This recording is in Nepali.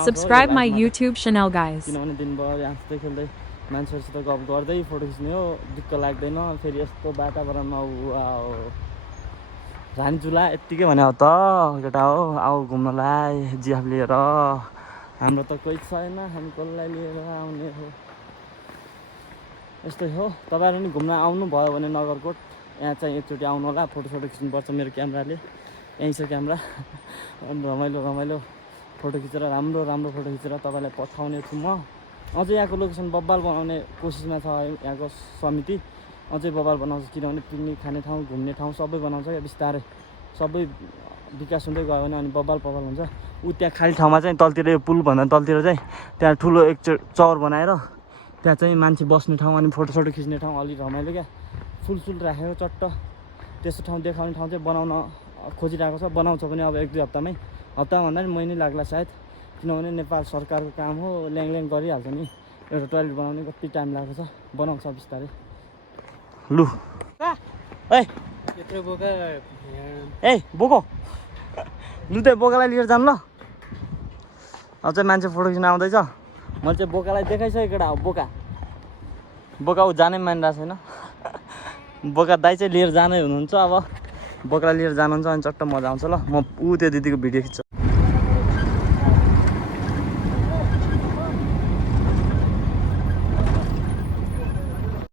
Subscribe my YouTube channel, guys. किनभने दिनभर हाँस्दै खेल्दै मान्छेहरूसित गफ गर्दै फोटो खिच्ने हो, दुःख लाग्दैन। फेरि यस्तो वातावरणमा रानी चुला यत्तिकै भने हो त केटा हो, आऊ घुम्नलाई जिआफ लिएर। हाम्रो त कोही छैन, हामी कसलाई लिएर आउने हो। यस्तै हो, तपाईँहरू पनि घुम्न आउनुभयो भने नगरकोट यहाँ चाहिँ एकचोटि आउनु होला। फोटो खिच्नुपर्छ मेरो क्यामेराले, यहीँ छ क्यामेरा। रमाइलो फोटो खिचेर राम्रो फोटो खिचेर तपाईँलाई पठाउने छु म। अझै यहाँको लोकेसन बब्बाल बनाउने कोसिसमा छ यहाँको समिति, अझै बब्बाल बनाउँछ। किनभने पिकनिक खाने ठाउँ, घुम्ने ठाउँ सबै बनाउँछ क्या बिस्तारै। सबै विकास हुँदै गयो भने अनि बब्बाल हुन्छ। ऊ त्यहाँ खाली ठाउँमा चाहिँ तलतिर यो पुलभन्दा तलतिर चाहिँ त्यहाँ ठुलो एक चौर बनाएर त्यहाँ चाहिँ मान्छे बस्ने ठाउँ अनि फोटोसोटो खिच्ने ठाउँ अलि रमाइलो क्या। फुल राखेको चट्ट त्यस्तो ठाउँ देखाउने ठाउँ चाहिँ बनाउन खोजिरहेको छ। बनाउँछ पनि अब 1-2 हप्तामै, हप्ता भन्दा पनि महिनै लाग्ला सायद। किनभने नेपाल सरकारको काम हो, ल्याङ गरिहाल्छ नि। एउटा टोयलेट बनाउने कति टाइम लाग्छ, बनाउँछ बिस्तारै। लु ए बोको लु त बोकालाई लिएर जानु ल। अब चाहिँ मान्छे फोटो खिच्न आउँदैछ, मैले चाहिँ बोकालाई देखाइसकेँ केटा हो। बोका ऊ जानै मानिरहेको छैन। बोका दाइ चाहिँ लिएर जानै हुनुहुन्छ। अब बोकालाई लिएर जानुहुन्छ अनि चट्ट मजा आउँछ ल। म ऊ त्यो दिदीको भिडियो खिच्छु।